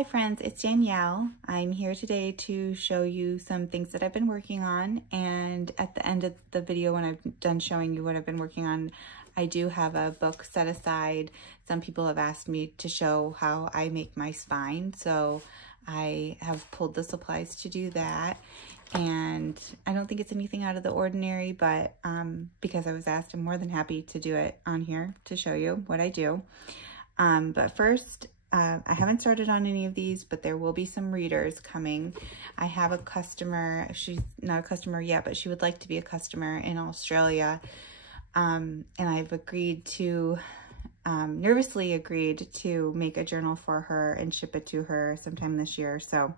Hi friends, it's Danielle. I'm here today to show you some things that I've been working on, and at the end of the video when I've done showing you what I've been working on, I do have a book set aside. Some people have asked me to show how I make my spine, so I have pulled the supplies to do that. And I don't think it's anything out of the ordinary, but because I was asked, I'm more than happy to do it on here to show you what I do. But first, I haven't started on any of these, but there will be some readers coming. I have a customer, she's not a customer yet, but she would like to be a customer in Australia. And I've agreed to, nervously agreed to make a journal for her and ship it to her sometime this year. So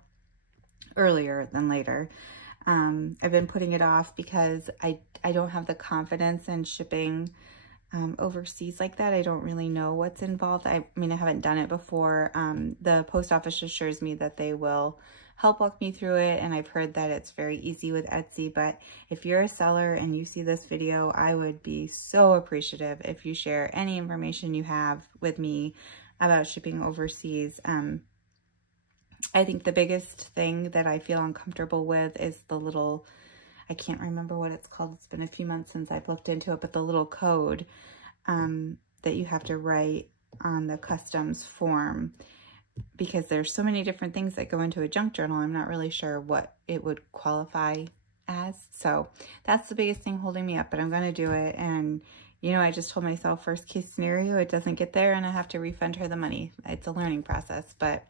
earlier than later. I've been putting it off because I don't have the confidence in shipping overseas like that. I don't really know what's involved. I mean, I haven't done it before. The post office assures me that they will help walk me through it, and I've heard that it's very easy with Etsy. But if you're a seller and you see this video, I would be so appreciative if you share any information you have with me about shipping overseas. I think the biggest thing that I feel uncomfortable with is the little, I can't remember what it's called. It's been a few months since I've looked into it, but the little code that you have to write on the customs form, because there's so many different things that go into a junk journal. I'm not really sure what it would qualify as. So that's the biggest thing holding me up, but I'm going to do it. And, you know, I just told myself worst case scenario, it doesn't get there and I have to refund her the money. It's a learning process, but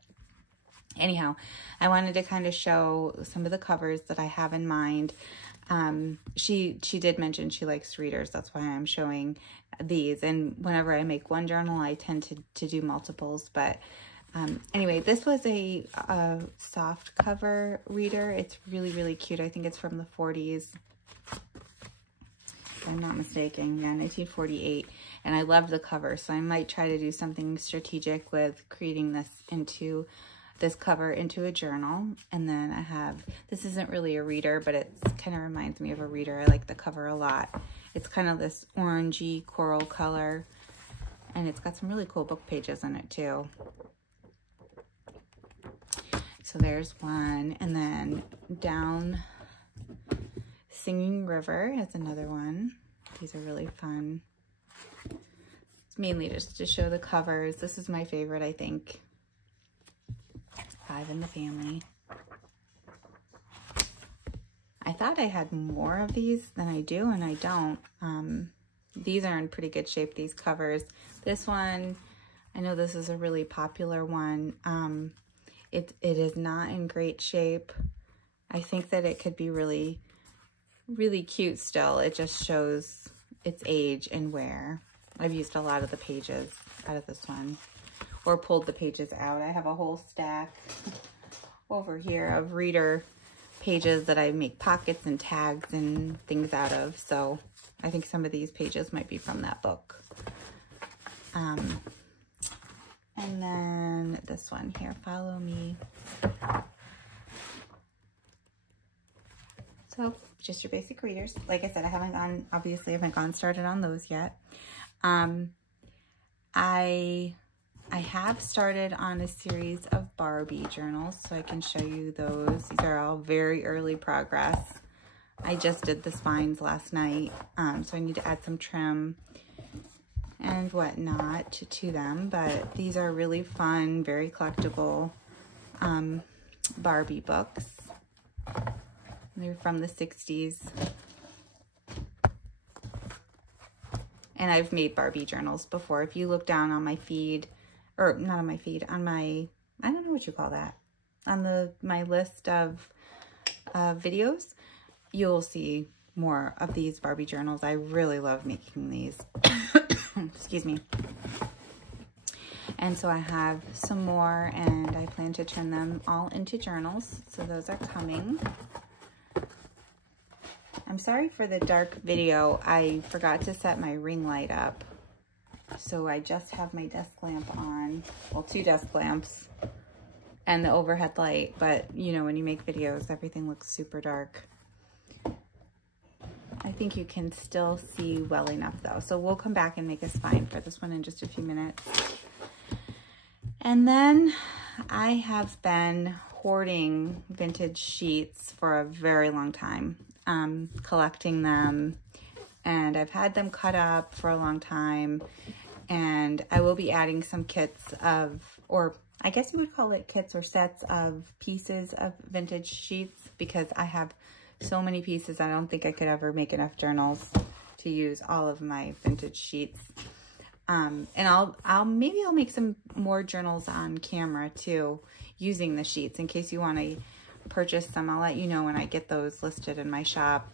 anyhow, I wanted to kind of show some of the covers that I have in mind. She did mention she likes readers. That's why I'm showing these. And whenever I make one journal, I tend to do multiples. But anyway, this was a soft cover reader. It's really, really cute. I think it's from the 40s. If I'm not mistaken. Yeah, 1948. And I love the cover. So I might try to do something strategic with creating this cover into a journal. And then I have, this isn't really a reader, but it kind of reminds me of a reader. I like the cover a lot. It's kind of this orangey coral color, and it's got some really cool book pages in it too. So there's one, and then Down Singing River is another one. These are really fun. It's mainly just to show the covers. This is my favorite, I think. 5 in the Family. I thought I had more of these than I do, and I don't. These are in pretty good shape, these covers. This one, I know this is a really popular one. It is not in great shape. I think that it could be really, really cute still. It just shows its age and wear. I've used a lot of the pages out of this one, or pulled the pages out. I have a whole stack over here of reader pages that I make pockets and tags and things out of. So I think some of these pages might be from that book. And then this one here, Follow Me. So just your basic readers. Like I said, obviously I haven't gone started on those yet. I have started on a series of Barbie journals, so I can show you those. These are all very early progress. I just did the spines last night, so I need to add some trim and whatnot to them. But these are really fun, very collectible Barbie books. They're from the 60s. And I've made Barbie journals before. If you look down on my feed, or not on my feed, on my, I don't know what you call that, on my list of videos, you'll see more of these Barbie journals. I really love making these. Excuse me. And so I have some more, and I plan to turn them all into journals. So those are coming. I'm sorry for the dark video. I forgot to set my ring light up. So I just have my desk lamp on, well, 2 desk lamps and the overhead light, but you know, when you make videos, everything looks super dark. I think you can still see well enough though. So we'll come back and make a spine for this one in just a few minutes. And then I have been hoarding vintage sheets for a very long time, collecting them, and I've had them cut up for a long time, and I will be adding some kits of, or I guess you would call it kits or sets of pieces of vintage sheets, because I have so many pieces. I don't think I could ever make enough journals to use all of my vintage sheets. And maybe I'll make some more journals on camera too, using the sheets. In case you want to purchase some, I'll let you know when I get those listed in my shop.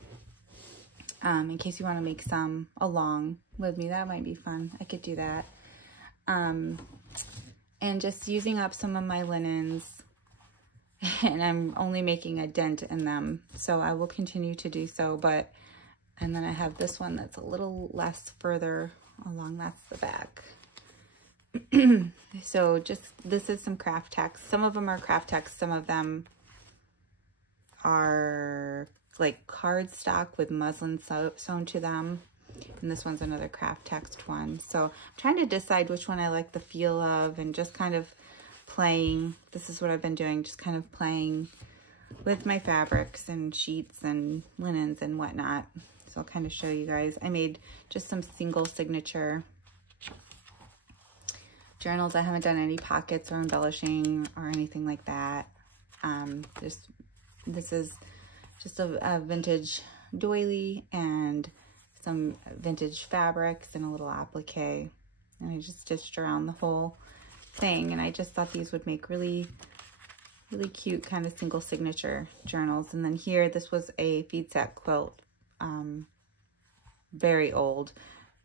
In case you want to make some along with me, that might be fun. I could do that. And just using up some of my linens, and I'm only making a dent in them, so I will continue to do so. And then I have this one that's a little less further along, that's the back. So this is some craft text. Some of them are craft text, some of them are like cardstock with muslin sewn to them, and this one's another craft text one. So I'm trying to decide which one I like the feel of, and just kind of playing. This is what I've been doing, just kind of playing with my fabrics and sheets and linens and whatnot. So I'll kind of show you guys. I made just some single signature journals. I haven't done any pockets or embellishing or anything like that. This is just a vintage doily and some vintage fabrics and a little applique. And I just stitched around the whole thing. And I just thought these would make really cute kind of single signature journals. And then here, this was a feed set quilt. Very old.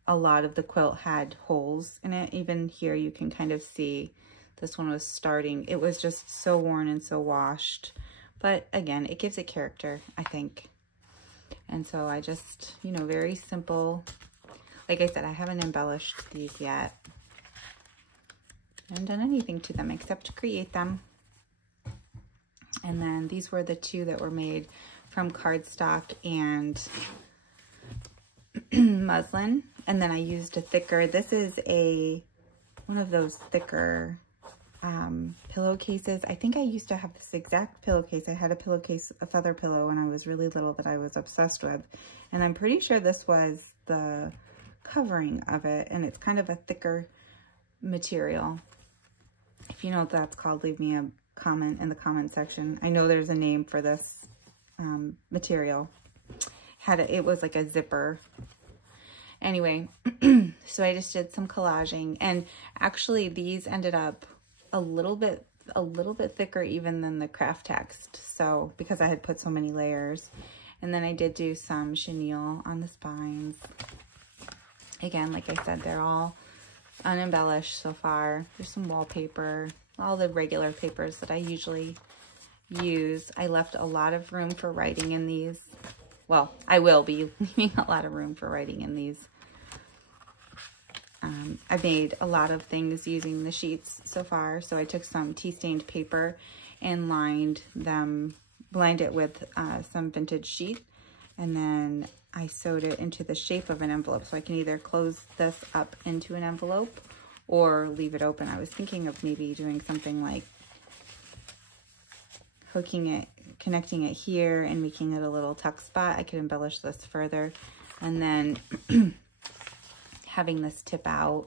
A lot of the quilt had holes in it. Even here you can kind of see this one was starting. It was just so worn and so washed. But again, it gives it character, I think. And so I just, you know, very simple. Like I said, I haven't embellished these yet. I haven't done anything to them except create them. And then these were the two that were made from cardstock and muslin. And then I used a thicker, this is one of those thicker pillowcases. I think I used to have this exact pillowcase. I had a pillowcase, a feather pillow, when I was really little that I was obsessed with. And I'm pretty sure this was the covering of it. And it's kind of a thicker material. If you know what that's called, leave me a comment in the comment section. I know there's a name for this material. It was like a zipper. Anyway, so I just did some collaging, and actually these ended up a little bit thicker even than the craft text. So because I had put so many layers, and then I did do some chenille on the spines. Again, like I said, they're all unembellished so far. There's some wallpaper, all the regular papers that I usually use. I left a lot of room for writing in these. Well, I will be leaving a lot of room for writing in these. I made a lot of things using the sheets so far. So I took some tea-stained paper and lined it with some vintage sheet. And then I sewed it into the shape of an envelope. So I can either close this up into an envelope or leave it open. I was thinking of maybe doing something like hooking it, connecting it here and making it a little tuck spot. I could embellish this further, and then having this tip out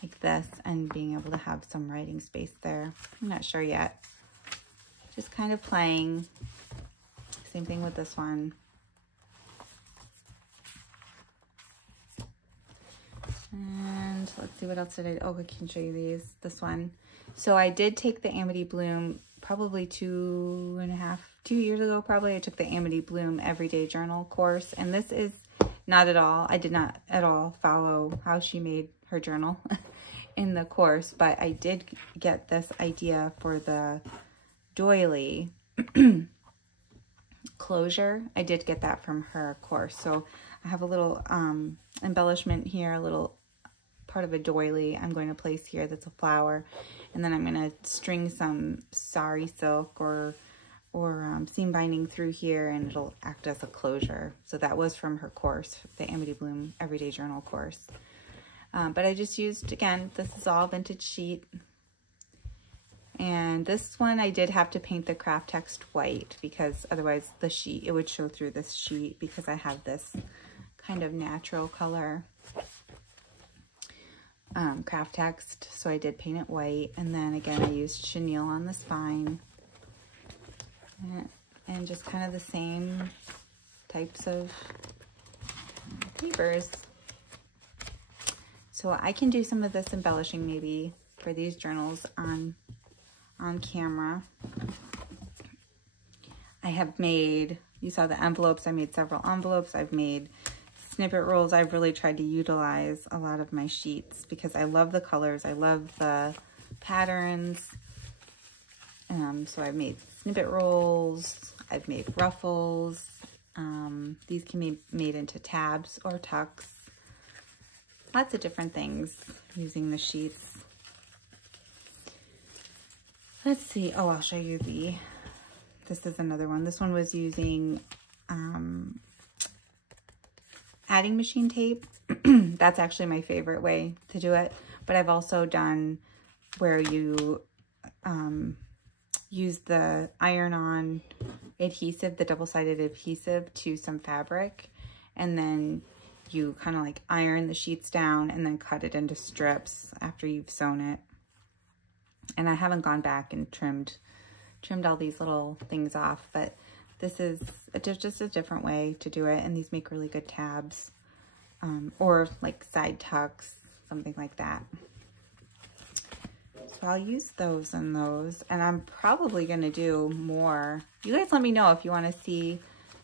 like this and being able to have some writing space there. I'm not sure yet. Just kind of playing. Same thing with this one. And let's see, what else did I do? Oh, I can show you these. This one. So I did take the Amity Bloom probably 2 years ago, probably. I took the Amity Bloom Everyday Journal course, and this is not at all, I did not at all follow how she made her journal in the course, but I did get this idea for the doily closure. I did get that from her course. So I have a little embellishment here, a little part of a doily I'm going to place here that's a flower, and then I'm going to string some sari silk or seam binding through here, and it'll act as a closure. So that was from her course, the Amity Bloom Everyday Journal course. But I just used, again, this is all vintage sheet. And this one I did have to paint the craft text white because otherwise the sheet, it would show through this sheet because I have this kind of natural color craft text. So I did paint it white. And then again, I used chenille on the spine and just kind of the same types of papers. So I can do some of this embellishing maybe for these journals on camera. I have made, you saw the envelopes, I made several envelopes. I've made snippet rolls. I've really tried to utilize a lot of my sheets because I love the colors. I love the patterns. So I've made snippet rolls. I've made ruffles. These can be made into tabs or tucks. Lots of different things using the sheets. Let's see. Oh, I'll show you this is another one. This one was using adding machine tape. That's actually my favorite way to do it. But I've also done where you use the iron-on adhesive, the double-sided adhesive to some fabric, and then you kind of like iron the sheets down and then cut it into strips after you've sewn it. And I haven't gone back and trimmed all these little things off, but this is just a different way to do it. And these make really good tabs, or like side tucks, something like that. So I'll use those and those, and I'm probably going to do more. You guys let me know if you want to see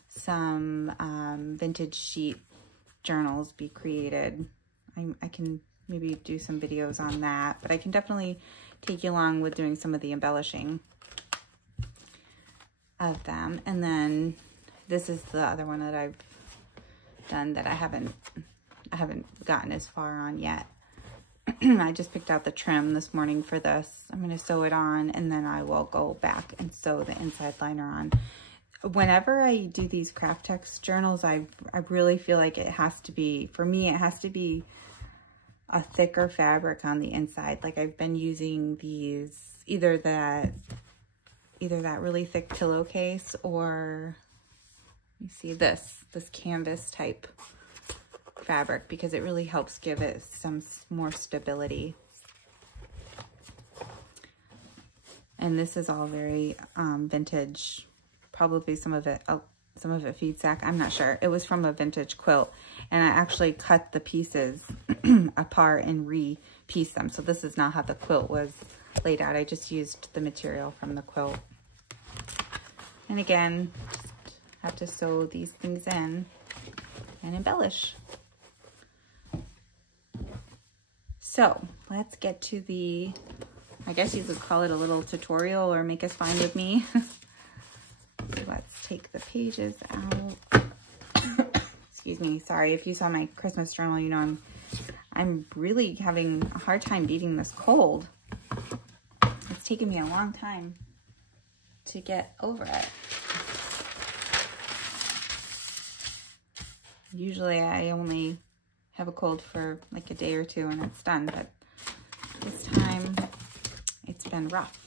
some vintage sheet journals be created. I can maybe do some videos on that, but I can definitely take you along with doing some of the embellishing of them. And then this is the other one that I've done that I haven't gotten as far on yet. I just picked out the trim this morning for this. I'm going to sew it on, and then I will go back and sew the inside liner on. Whenever I do these craft text journals, I really feel like it has to be, for me, it has to be a thicker fabric on the inside. Like I've been using these, either that really thick pillowcase, or you see this canvas type fabric, because it really helps give it some more stability. And this is all very vintage. Probably some of it feed sack. I'm not sure. It was from a vintage quilt, and I actually cut the pieces apart and re-pieced them. So this is not how the quilt was laid out. I just used the material from the quilt. And again, just have to sew these things in and embellish. So let's get to the, I guess you could call it a little tutorial or make us fine with me. Let's take the pages out. Excuse me. Sorry, if you saw my Christmas journal, you know I'm really having a hard time beating this cold. It's taken me a long time to get over it. Usually I only have a cold for like a day or two and it's done, but this time it's been rough.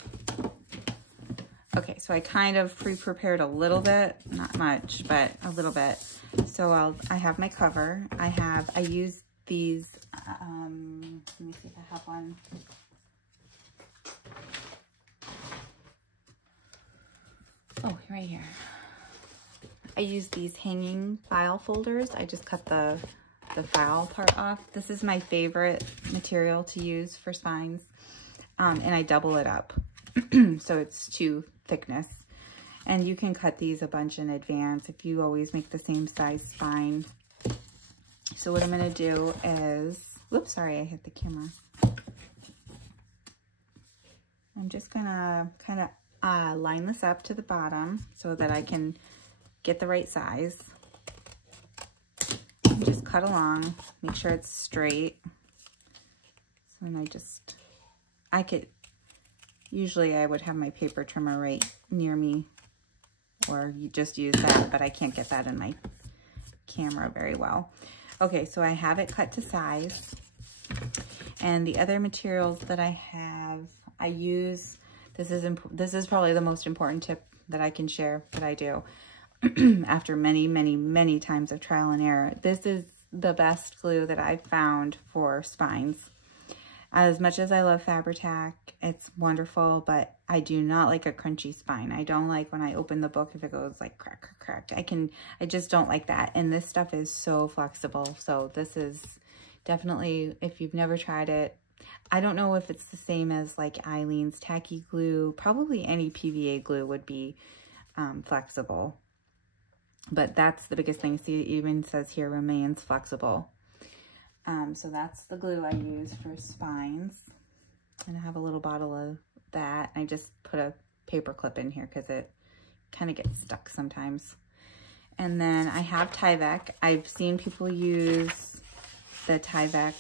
Okay, so I kind of pre-prepared a little bit, not much, but a little bit. So I have my cover. I use these, let me see if I have one. Oh, right here. I use these hanging file folders. I just cut the file part off. This is my favorite material to use for spines, and I double it up. So it's 2 thickness, and you can cut these a bunch in advance if you always make the same size spine. So what I'm going to do is, whoops, sorry, I hit the camera. I'm just going to kind of line this up to the bottom so that I can get the right size. And just cut along, make sure it's straight. So then I could, usually I would have my paper trimmer right near me, or you just use that, but I can't get that in my camera very well. Okay, so I have it cut to size. And the other materials that I have, I use This is probably the most important tip that I can share that I do after many, many, many times of trial and error. This is the best glue that I've found for spines. As much as I love Fabri-Tac, it's wonderful, but I do not like a crunchy spine. I don't like when I open the book if it goes like crack, crack, crack. I just don't like that. And this stuff is so flexible. So this is definitely, if you've never tried it, I don't know if it's the same as like Eileen's tacky glue. Probably any PVA glue would be flexible. But that's the biggest thing. See, it even says here remains flexible. So that's the glue I use for spines. And I have a little bottle of that. I just put a paper clip in here because it kind of gets stuck sometimes. And then I have Tyvek. I've seen people use the Tyvek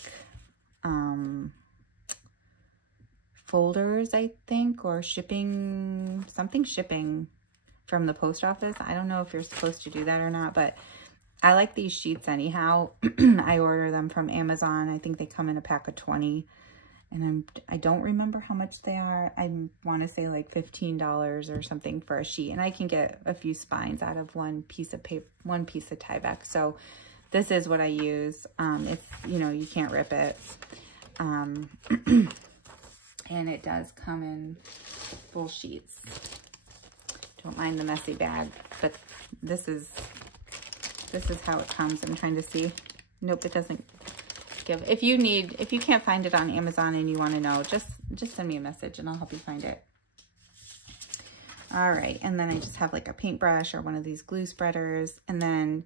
folders, I think, or shipping from the post office. I don't know if you're supposed to do that or not, but I like these sheets anyhow. I order them from Amazon. I think they come in a pack of 20, and I don't remember how much they are. I want to say like $15 or something for a sheet, and I can get a few spines out of one piece of paper, one piece of Tyvek. So this is what I use. It's, you know, you can't rip it. And it does come in full sheets. Don't mind the messy bag, but this is how it comes. I'm trying to see. Nope, it doesn't give. If you can't find it on Amazon and you want to know, just send me a message and I'll help you find it. All right, and then I just have like a paintbrush or one of these glue spreaders. And then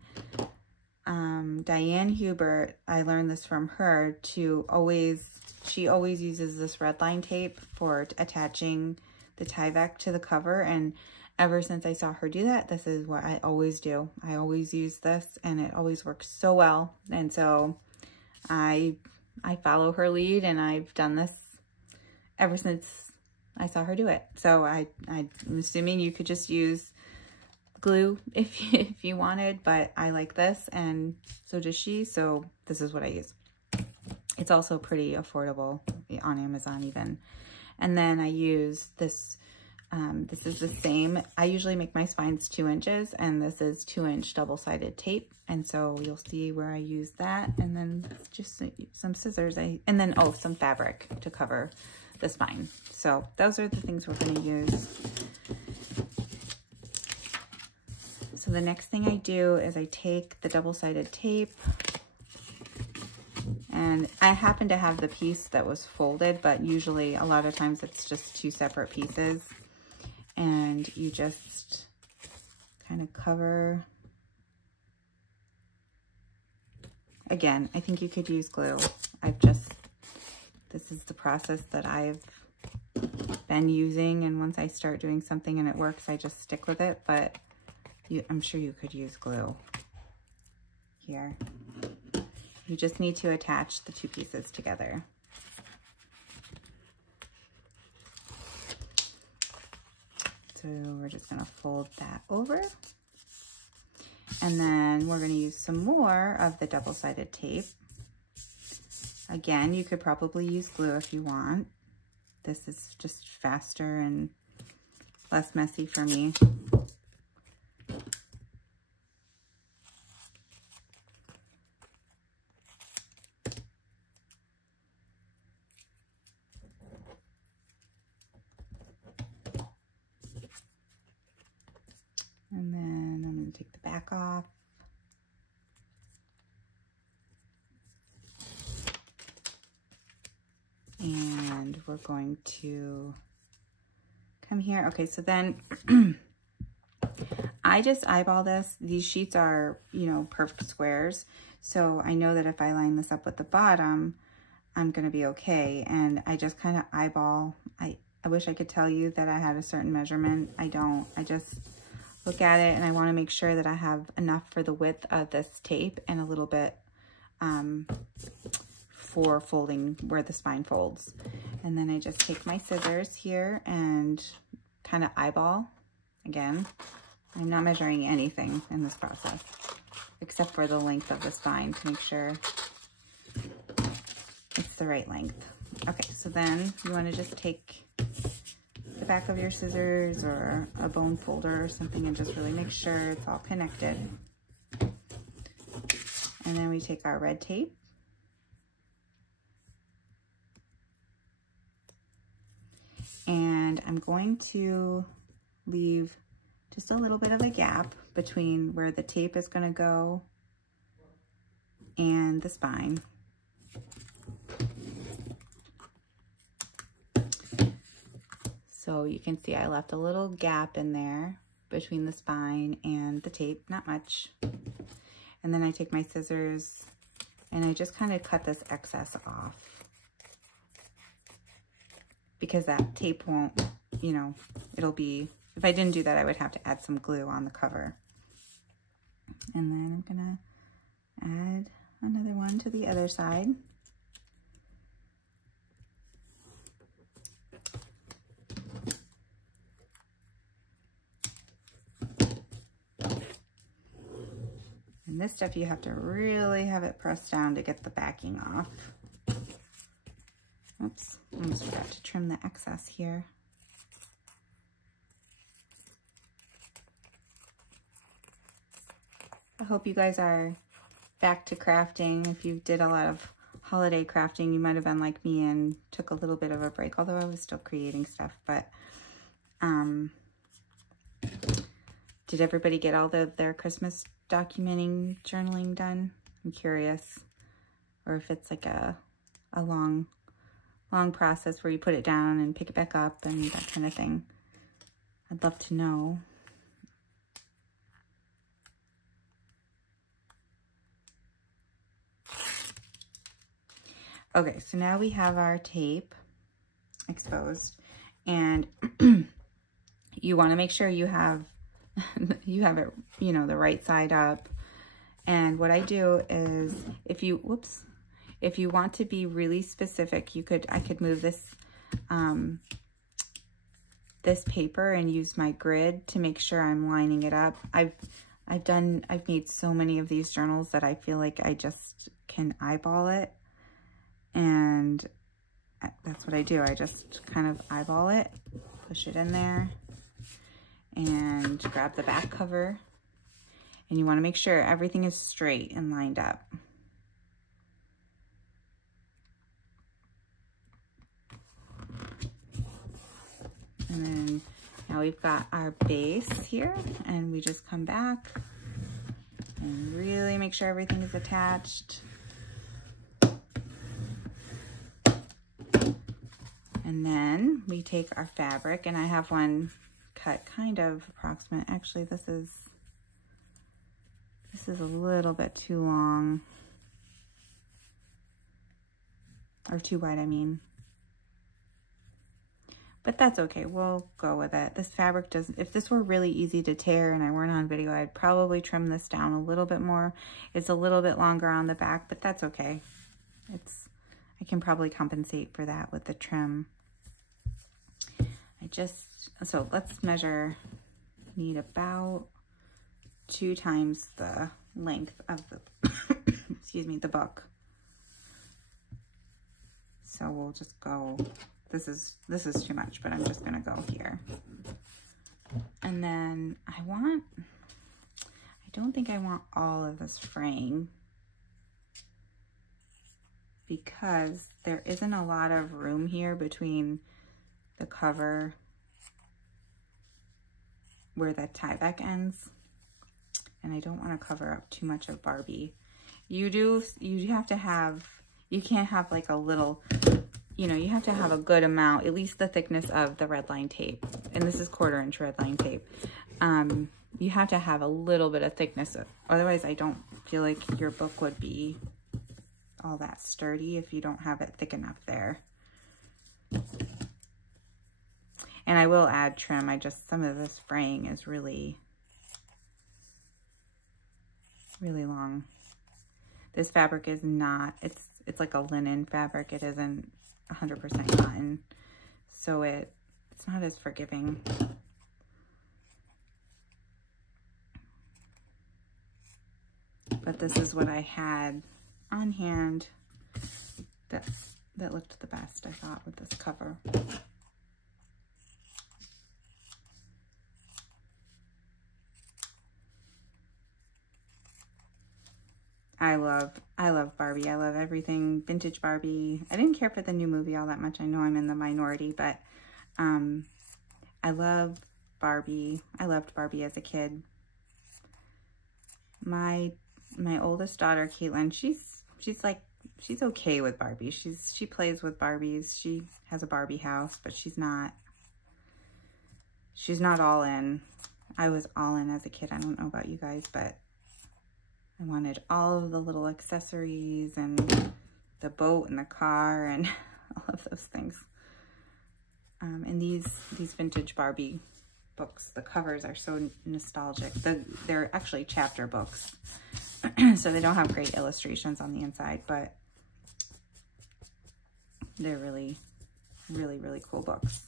Diane Hubert, I learned this from her, she always uses this red line tape for attaching the Tyvek to the cover. And ever since I saw her do that, this is what I always do. I always use this and it always works so well. And so I follow her lead, and I've done this ever since I saw her do it. So I'm assuming you could just use glue if you wanted, but I like this and so does she. So this is what I use. It's also pretty affordable on Amazon even. And then I use this. This is the same. I usually make my spines 2 inches, and this is 2-inch double-sided tape. And so you'll see where I use that. And then just some scissors. And then, oh, some fabric to cover the spine. So those are the things we're going to use. So the next thing I do is I take the double-sided tape, and I happen to have the piece that was folded, but usually a lot of times it's just 2 separate pieces. And you just kind of cover. Again, I think you could use glue. This is the process that I've been using, and once I start doing something and it works, I just stick with it. But I'm sure you could use glue here. You just need to attach the 2 pieces together. So we're just going to fold that over. And then we're going to use some more of the double-sided tape. Again, you could probably use glue if you want. This is just faster and less messy for me. And then I'm going to take the back off. And we're going to come here. Okay, so then I just eyeball this. These sheets are, you know, perfect squares. So I know that if I line this up with the bottom, I'm going to be okay. And I just kind of eyeball. I wish I could tell you that I had a certain measurement. I don't. I just look at it and I want to make sure that I have enough for the width of this tape and a little bit for folding where the spine folds. And then I just take my scissors here and kind of eyeball. Again, I'm not measuring anything in this process except for the length of the spine to make sure it's the right length. Okay, so then you want to just take the back of your scissors or a bone folder or something and just really make sure it's all connected. And then we take our red tape. And I'm going to leave just a little bit of a gap between where the tape is going to go and the spine. So you can see I left a little gap in there between the spine and the tape, not much. And then I take my scissors and I just kind of cut this excess off, because that tape won't, you know, it'll be, if I didn't do that, I would have to add some glue on the cover. And then I'm gonna add another one to the other side. And this stuff, you have to really have it pressed down to get the backing off. Oops, almost forgot to trim the excess here. I hope you guys are back to crafting. If you did a lot of holiday crafting, you might have been like me and took a little bit of a break, although I was still creating stuff. But did everybody get all their Christmas documenting, journaling done? I'm curious. Or if it's like a long process where you put it down and pick it back up and that kind of thing. I'd love to know. Okay, so now we have our tape exposed, and you want to make sure you have it, you know, the right side up. And what I do is, if you want to be really specific, I could move this this paper and use my grid to make sure I'm lining it up. I've made so many of these journals that I feel like I just can eyeball it. And that's what I do. I just kind of eyeball it, push it in there, and grab the back cover. And you want to make sure everything is straight and lined up. And then now we've got our base here, and we just come back and really make sure everything is attached. And then we take our fabric, and I have one cut kind of approximate. Actually, this is a little bit too long, or too wide, I mean. But that's okay, we'll go with it. This fabric doesn't, if this were really easy to tear and I weren't on video, I'd probably trim this down a little bit more. It's a little bit longer on the back, but that's okay. I can probably compensate for that with the trim. So let's measure, need about 2 times the length of the, excuse me, the book. So we'll just go, this is too much, but I'm just gonna go here. And then I don't think I want all of this fraying, because there isn't a lot of room here between the cover where the tie back ends, and I don't want to cover up too much of Barbie. You have to have, you can't have like a little, you know, you have to have a good amount, at least the thickness of the red line tape, and this is 1/4 inch red line tape. You have to have a little bit of thickness, otherwise I don't feel like your book would be all that sturdy if you don't have it thick enough there. And I will add trim. Some of this fraying is really, really long. This fabric is not, it's like a linen fabric. It isn't 100% cotton. So it's not as forgiving. But this is what I had on hand that looked the best, I thought, with this cover. I love Barbie. I love everything vintage Barbie. I didn't care for the new movie all that much. I know I'm in the minority, but I love Barbie. I loved Barbie as a kid. My oldest daughter, Caitlin, she's okay with Barbie. She plays with Barbies. She has a Barbie house, but she's not all in. I was all in as a kid. I don't know about you guys, but I wanted all of the little accessories and the boat and the car and all of those things. And these vintage Barbie books, the covers are so nostalgic. They're actually chapter books, so they don't have great illustrations on the inside, but they're really, really, really cool books.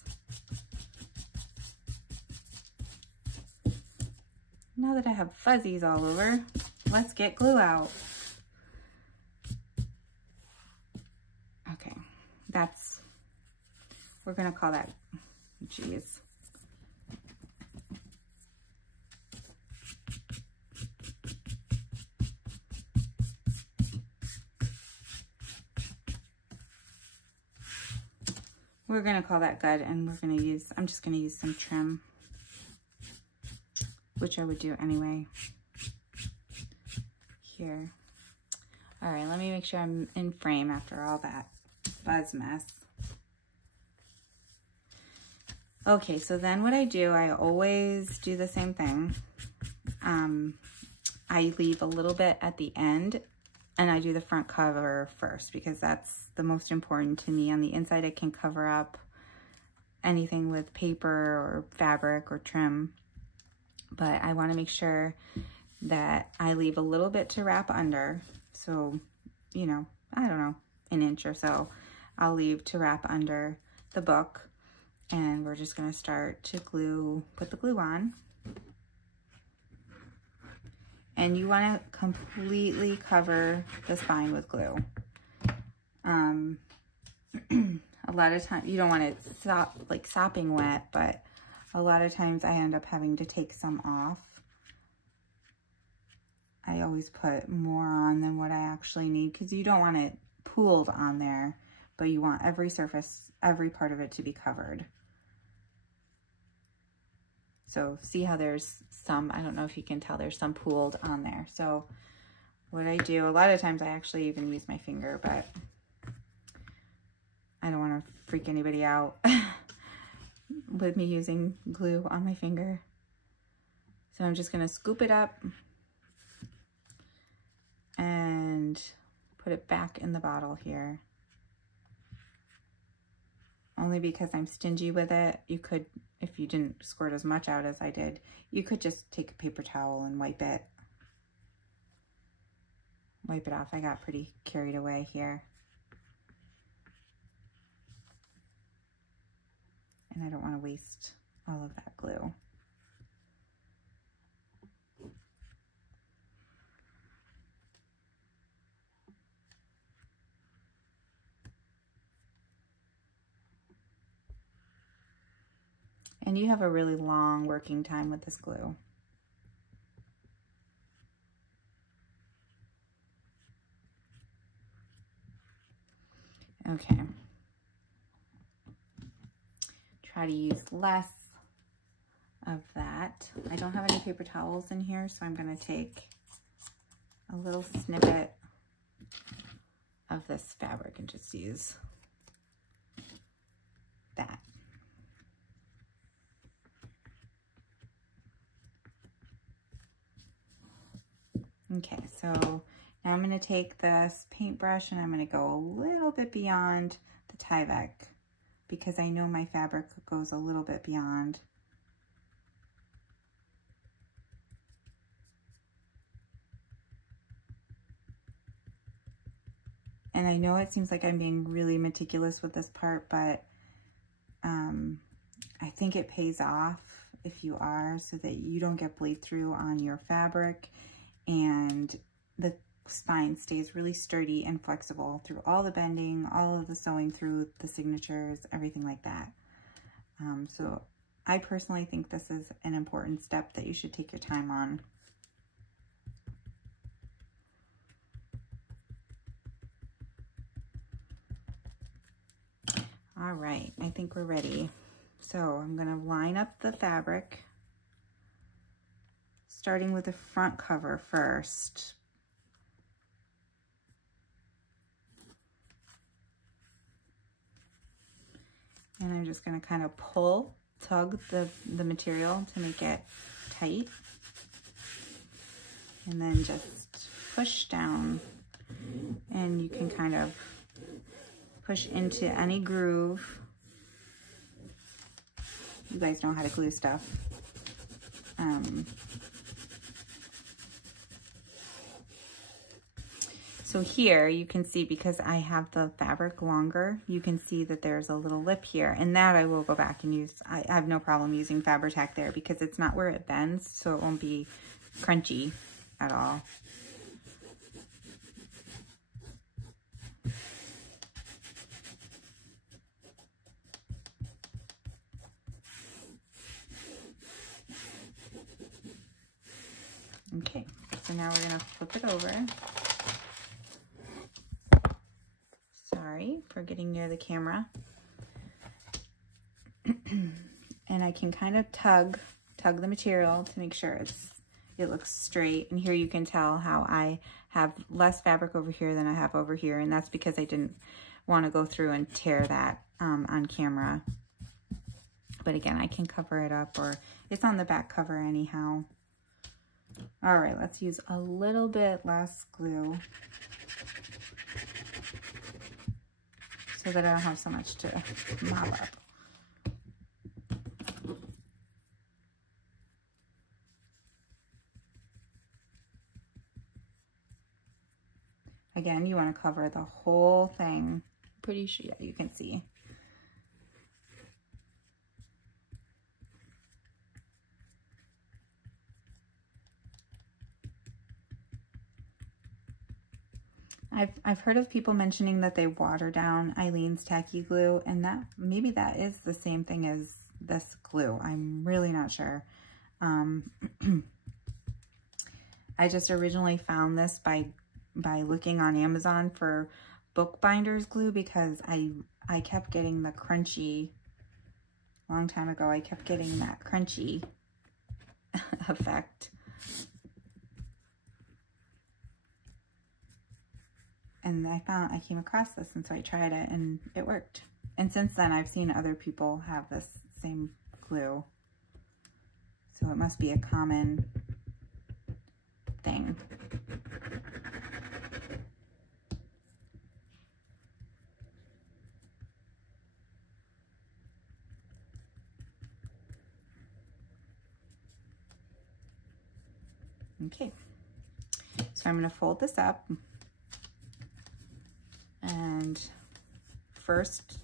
Now that I have fuzzies all over, let's get glue out. Okay, we're gonna call that, geez. We're gonna call that good, and I'm just gonna use some trim, which I would do anyway. Here. All right, let me make sure I'm in frame after all that buzz mess. Okay, so then what I do, I always do the same thing. I leave a little bit at the end, and I do the front cover first because that's the most important to me. On the inside, it can cover up anything with paper or fabric or trim, but I want to make sure that I leave a little bit to wrap under. So, you know, I don't know, an inch or so I'll leave to wrap under the book. And we're just going to start to put the glue on. And you want to completely cover the spine with glue. A lot of times, you don't want it sopping wet, but a lot of times I end up having to take some off. I always put more on than what I actually need because you don't want it pooled on there, but you want every surface, every part of it to be covered. So see how there's some, I don't know if you can tell, there's some pooled on there. So what I do, a lot of times I actually even use my finger, but I don't want to freak anybody out with me using glue on my finger. So I'm just going to scoop it up and put it back in the bottle here. Only because I'm stingy with it. You could, if you didn't squirt as much out as I did, you could just take a paper towel and wipe it off. I got pretty carried away here. And I don't want to waste all of that glue. And you have a really long working time with this glue. Okay. Try to use less of that. I don't have any paper towels in here, so I'm going to take a little snippet of this fabric and just use that. Okay, so now I'm going to take this paintbrush and I'm going to go a little bit beyond the Tyvek because I know my fabric goes a little bit beyond. And I know it seems like I'm being really meticulous with this part, but I think it pays off if you are, so that you don't get bleed through on your fabric and the spine stays really sturdy and flexible through all the bending, all of the sewing through the signatures, everything like that. So I personally think this is an important step that you should take your time on. right, I think we're ready. So I'm gonna line up the fabric, starting with the front cover first. And I'm just gonna kind of tug the material to make it tight. And then just push down, and you can kind of push into any groove. You guys know how to glue stuff. So here you can see, because I have the fabric longer, you can see that there's a little lip here, and that I will go back and use. I have no problem using Fabri-Tac there because it's not where it bends, so it won't be crunchy at all. Okay, so now we're gonna flip it over. Sorry for getting near the camera. And I can kind of tug the material to make sure it looks straight. And here you can tell how I have less fabric over here than I have over here, and that's because I didn't want to go through and tear that on camera. But again, I can cover it up, or it's on the back cover anyhow. All right, let's use a little bit less glue so that I don't have so much to mop up. Again, you want to cover the whole thing. Pretty sure, yeah, you can see. I've heard of people mentioning that they water down Eileen's tacky glue, and that maybe that is the same thing as this glue. I'm really not sure. I just originally found this by looking on Amazon for bookbinders glue, because I kept getting the crunchy, long time ago, I kept getting that crunchy effect. And I came across this, and so I tried it, and it worked. And since then, I've seen other people have this same glue. So it must be a common thing. Okay, so I'm going to fold this up. And first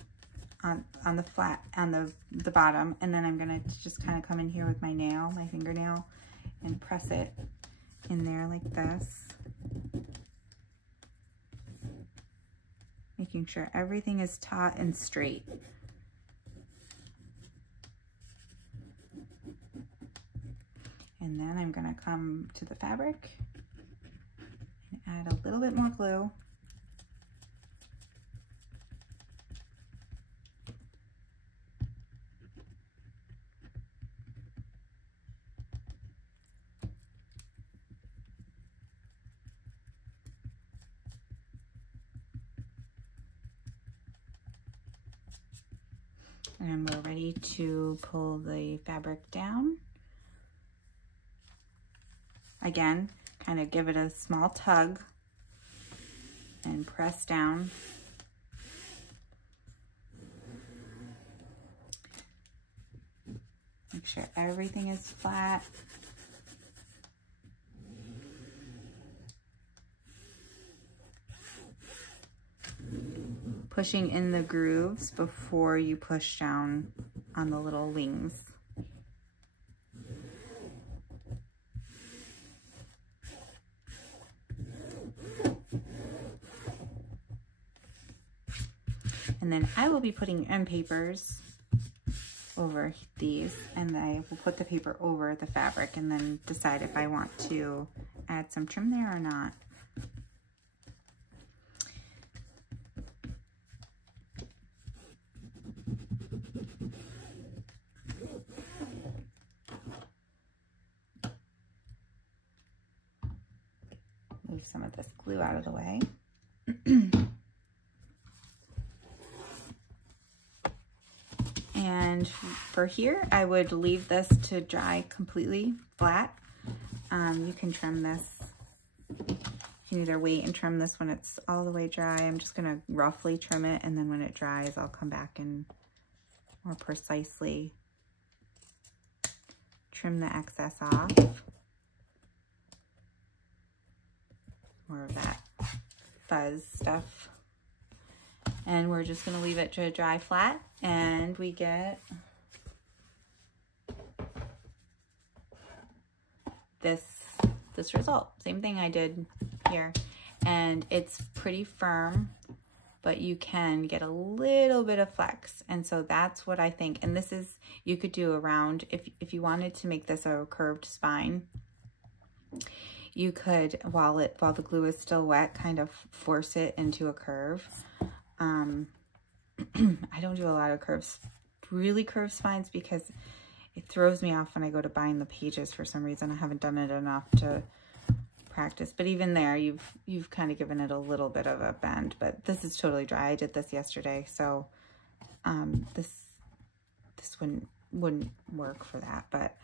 on the flat, on the bottom, and then I'm gonna just kind of come in here with my fingernail, and press it in there like this, making sure everything is taut and straight. And then I'm gonna come to the fabric and add a little bit more glue. And we're ready to pull the fabric down. Again, kind of give it a small tug and press down. Make sure everything is flat. Pushing in the grooves before you push down on the little wings. And then I will be putting end papers over these, and I will put the paper over the fabric and then decide if I want to add some trim there or not. move some of this glue out of the way. And for here, I would leave this to dry completely flat. You can trim this. You can either wait and trim this when it's all the way dry. I'm just gonna roughly trim it, and then when it dries, I'll come back and more precisely trim the excess off. More of that fuzz stuff. And we're just gonna leave it to dry flat, and we get this result. Same thing I did here. And it's pretty firm, but you can get a little bit of flex. And so that's what I think. And this is, you could do around, if you wanted to make this a curved spine, you could, while the glue is still wet, kind of force it into a curve. I don't do a lot of really curved spines, because it throws me off when I go to bind the pages for some reason. I haven't done it enough to practice, but even there, you've kind of given it a little bit of a bend. But this is totally dry. I did this yesterday, so this wouldn't work for that. But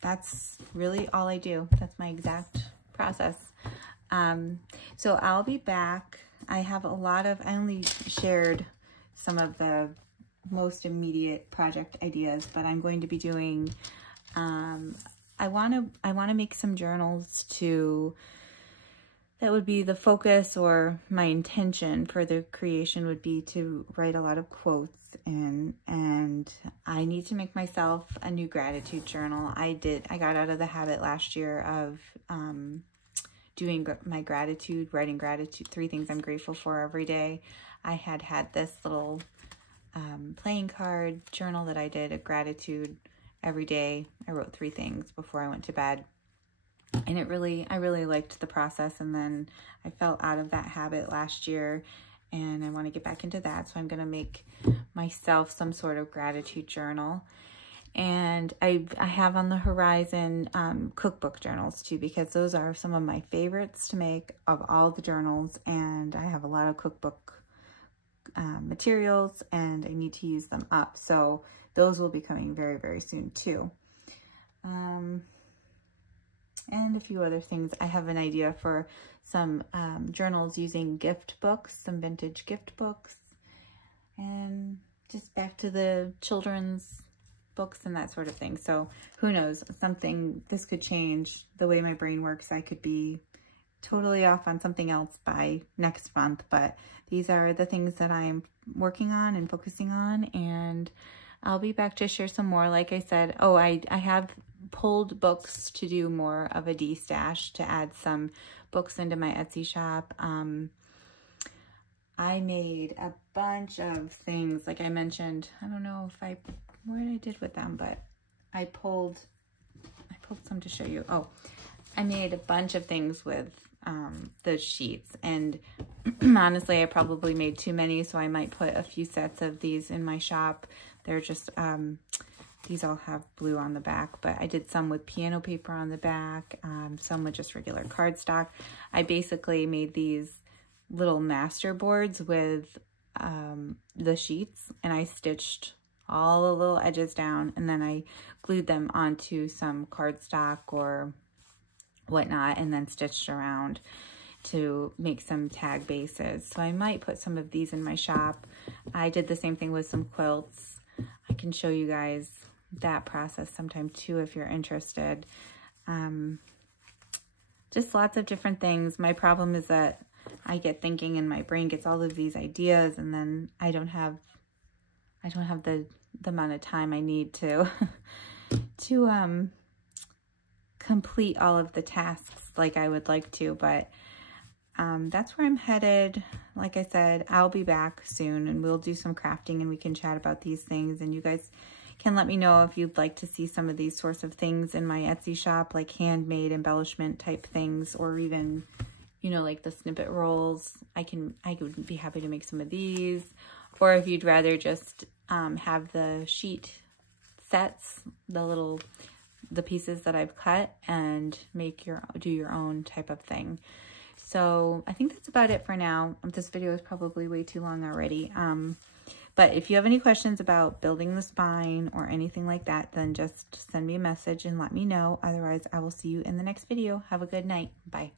that's really all I do. That's my exact process. So I'll be back. I have I only shared some of the most immediate project ideas, but I'm going to be doing, I want to make some journals that would be the focus, or my intention for the creation would be to write a lot of quotes, and I need to make myself a new gratitude journal. I got out of the habit last year of, doing my gratitude, writing gratitude, 3 things I'm grateful for every day. I had this little playing card journal that I did, a gratitude every day. I wrote 3 things before I went to bed. And I really liked the process. And then I fell out of that habit last year, and I want to get back into that. So I'm going to make myself some sort of gratitude journal. And I have on the horizon cookbook journals too, because those are some of my favorites to make of all the journals. And I have a lot of cookbook materials, and I need to use them up. So those will be coming very, very soon too. And a few other things. I have an idea for some journals using gift books, some vintage gift books, and just back to the children's books and that sort of thing. So who knows, this could change the way my brain works. I could be totally off on something else by next month, but these are the things that I'm working on and focusing on, and I'll be back to share some more. Like I said, I have pulled books to do more of a de-stash, to add some books into my Etsy shop. I made a bunch of things, like I mentioned. I don't know what I did with them, but I pulled some to show you. I made a bunch of things with the sheets, and honestly, I probably made too many, so I might put a few sets of these in my shop. They're just, these all have blue on the back, but I did some with piano paper on the back, some with just regular cardstock. I basically made these little master boards with the sheets, and I stitched all the little edges down, and then I glued them onto some cardstock or whatnot, and then stitched around to make some tag bases. So I might put some of these in my shop. I did the same thing with some quilts. I can show you guys that process sometime too if you're interested. Just lots of different things. My problem is that I get thinking and my brain gets all of these ideas, and then I don't have the amount of time I need to complete all of the tasks like I would like to, but that's where I'm headed. Like I said, I'll be back soon, and we'll do some crafting, and we can chat about these things, and you guys can let me know if you'd like to see some of these sorts of things in my Etsy shop, like handmade embellishment type things, or even, you know, like the snippet rolls. I would be happy to make some of these. Or if you'd rather just have the sheet sets, the little the pieces that I've cut and do your own type of thing. So I think that's about it for now. This video is probably way too long already. But if you have any questions about building the spine or anything like that, then just send me a message and let me know. Otherwise, I will see you in the next video. Have a good night. Bye.